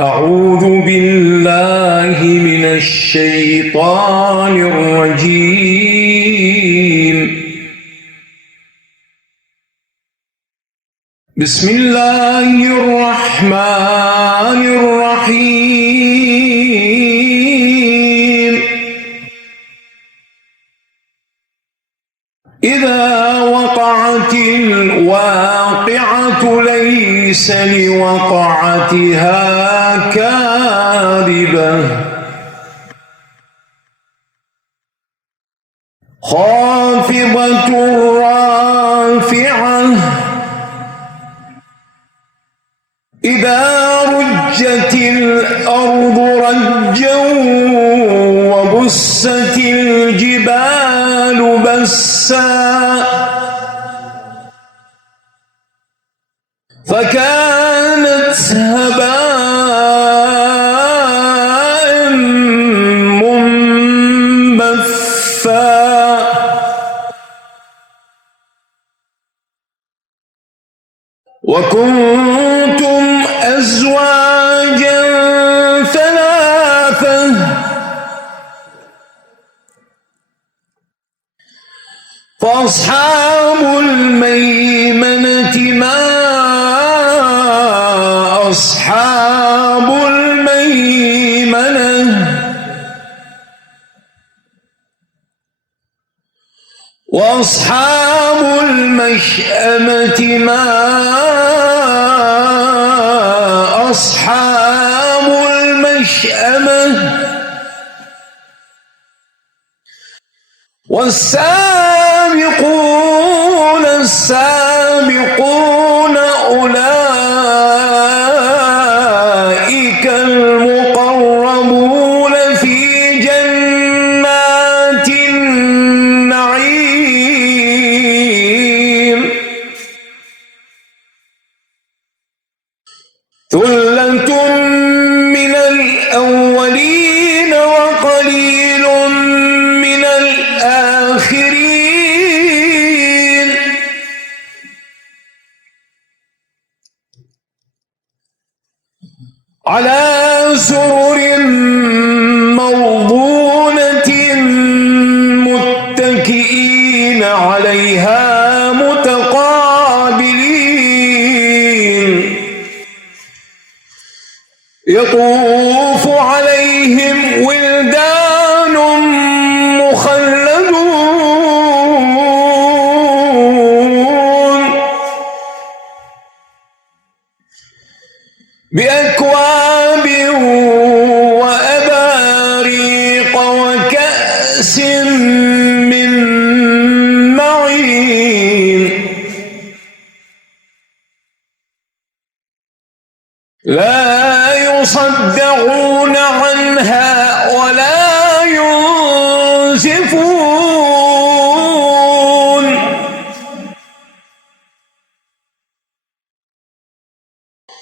أعوذ بالله من الشيطان الرجيم. بسم الله الرحمن الرحيم. إذا وقعت الواقعة ليس لوقعتها كاذبة خافضة رافعة إذا رجت الأرض رجا وبست الجبال بسا فكانت هباء منبثا وكنتم أزواجا ثلاثة فأصحاب الميمنة ما أصحاب الميمنة وأصحاب المشأمة ما أصحاب المشأمة والسابقون السابقون أولئك المقربون في جنات النعيم ثلة من الأولين وقليل من الآخرين على سرر موضونة متكئين عليها متقابلين يطوف عليهم ولدان مخلدون بأكواب وأباريق وكأس من معين لا يصدعون عنها ولا ينزفون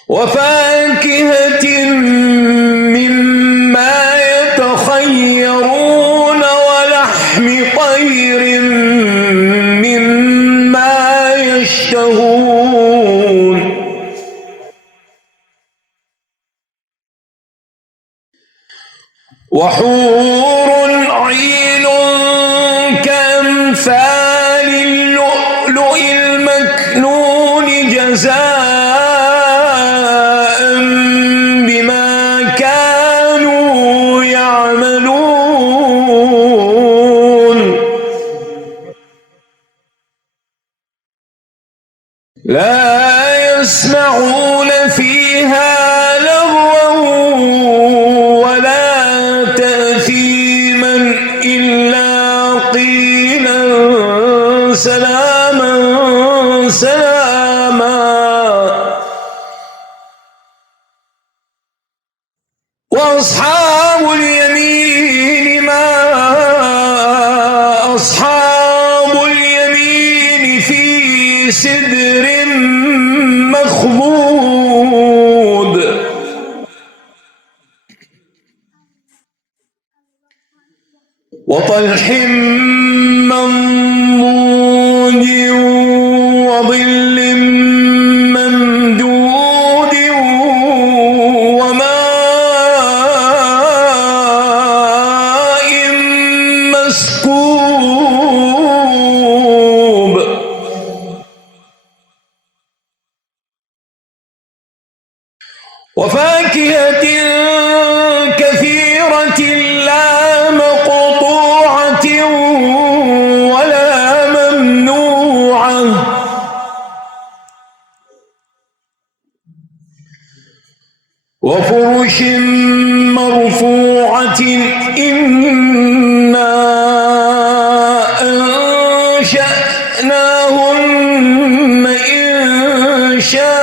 وفاكهة مما يتخيرون ولحم طير مما يشتهون وحور عين كأمثال اللؤلؤ المكنون جزاء بما كانوا يعملون لا يسمعون فيها لغوا ولا تأثيما إلا قيلا سلاما سلاما وأصحاب اليمين ما أصحاب اليمين في سدر مخضود وطلح منضود وظل ممدود وما وفاكهة كثيرة لا مقطوعة ولا ممنوعة وفرش مرفوعة إنا أنشأناهن إنشاء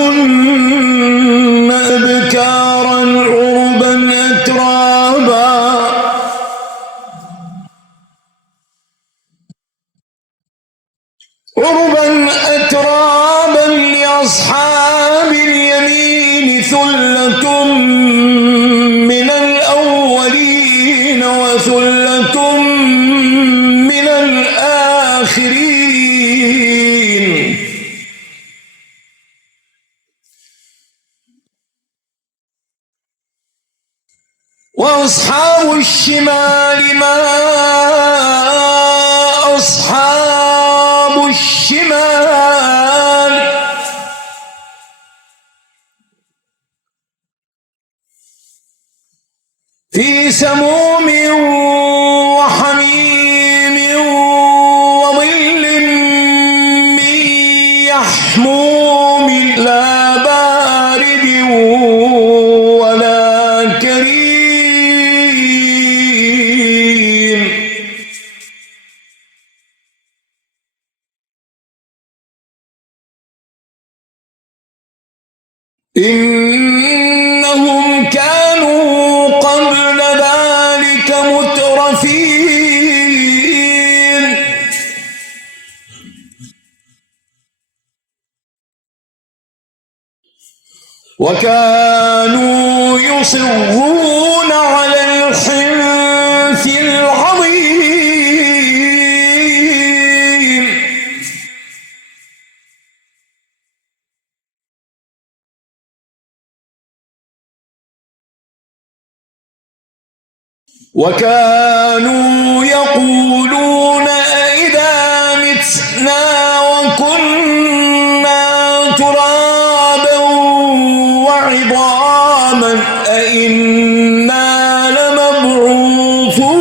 فجعلناهن أبكارا عربا أترابا لأصحاب اليمين ثلة من الأولين وثلة من الآخرين وأصحاب الشمال ما أصحاب الشمال في سموم وحميم وظل من يحموم لا بارد ولا كريم إنهم كانوا قبل ذلك مترفين وكانوا يصرون على الحنث العظيم وكانوا يقولون أئذا متنا وكنا ترابا وعظاما أئنا لمبعوثون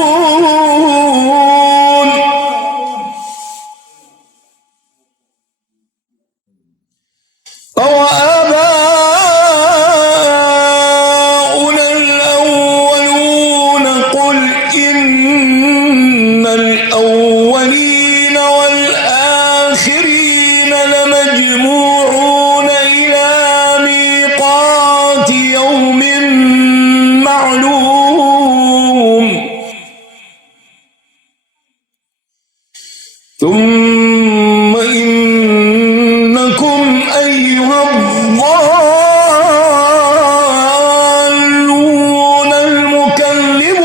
أوآباؤنا الأولون قل إن الأولين والآخرين لمجموعون إلى ميقات يوم معلوم ثم إنكم أيها الضالون المكذبون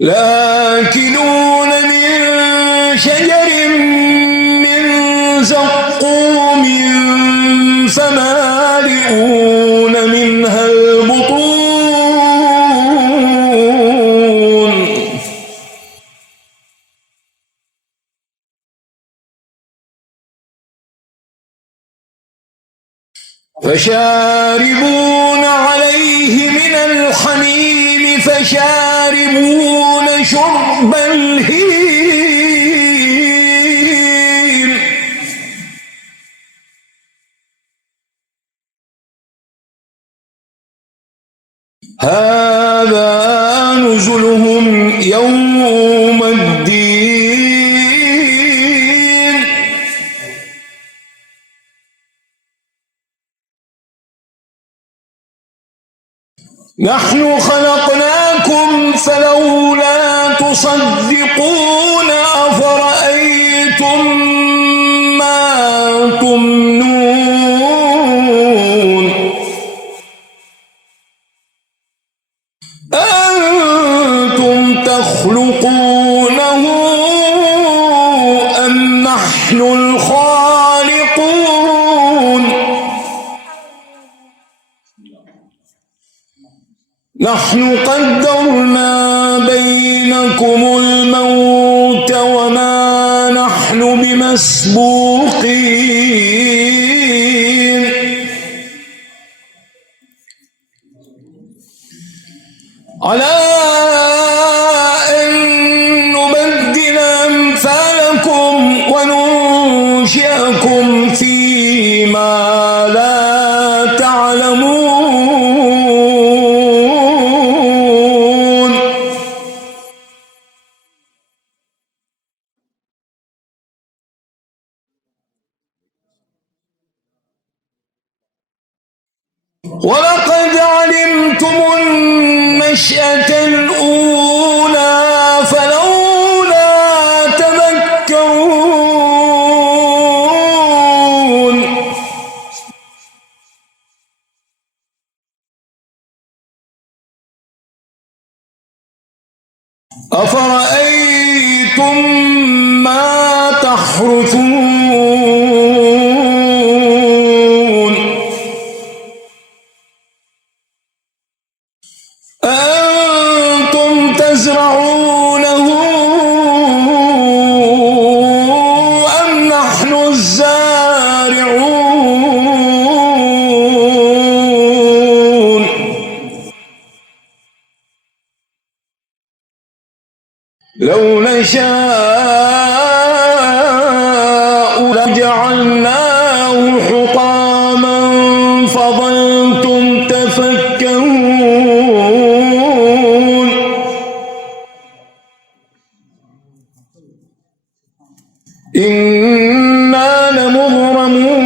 لآكلون من شجر من زقوم فمالئون منها البطون فشاربون عليه من الحميم فشاربون شرب الهيم هذا نزلهم يوم الدين نحن خلقناكم فلولا تصدقون أفرأيتم ما تمنون أنتم تخلقونه أم نحن الخالقون نحن قدرنا بينكم الموت وما نحن بمسبوقين على أن نبدل أمثالكم وننشئكم فيما لا تعلمون. ولقد علمتم النشأة الأولى فلولا تذكرون. أفرأيتم ما تحرثون أأنتم تزرعونه أم نحن الزارعون. لو نشاء لجعلناه حطاما فظلتم تفكرون. إنا لمغرمون.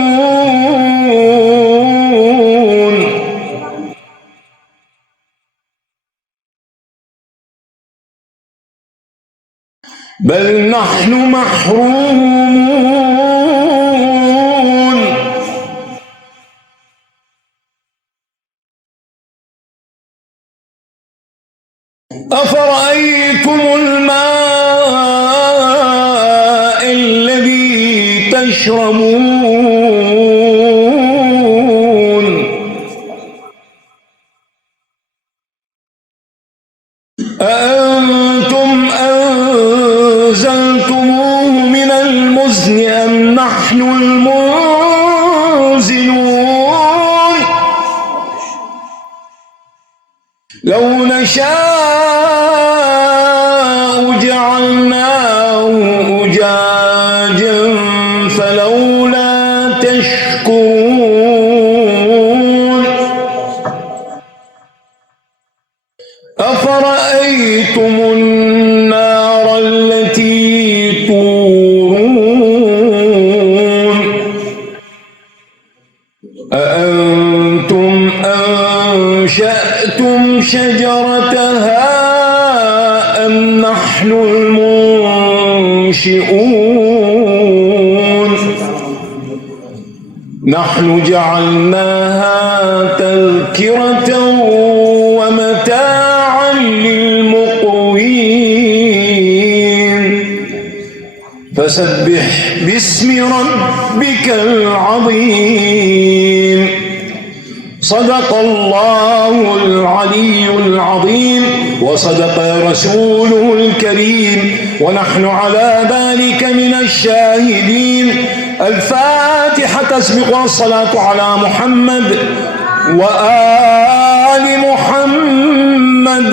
بل نحن محرومون. أفرأيتم الماء الذي تشربون أأنتم أنزلتموه من المزن أم نحن المنزلون. لو نشاء جعلناه أجاجا فلولا تشكرون. أفرأيتم النار التي تورون أأنتم أنشأتم شجرتها أم نحن المنشئون. نحن جعلناها تذكرة ومتاعا للمقوين. فسبح باسم ربك العظيم. صدق الله العلي العظيم وصدق رسوله الكريم ونحن على ذلك من الشاهدين. الفاتحة تسبق الصلاة على محمد وآل محمد.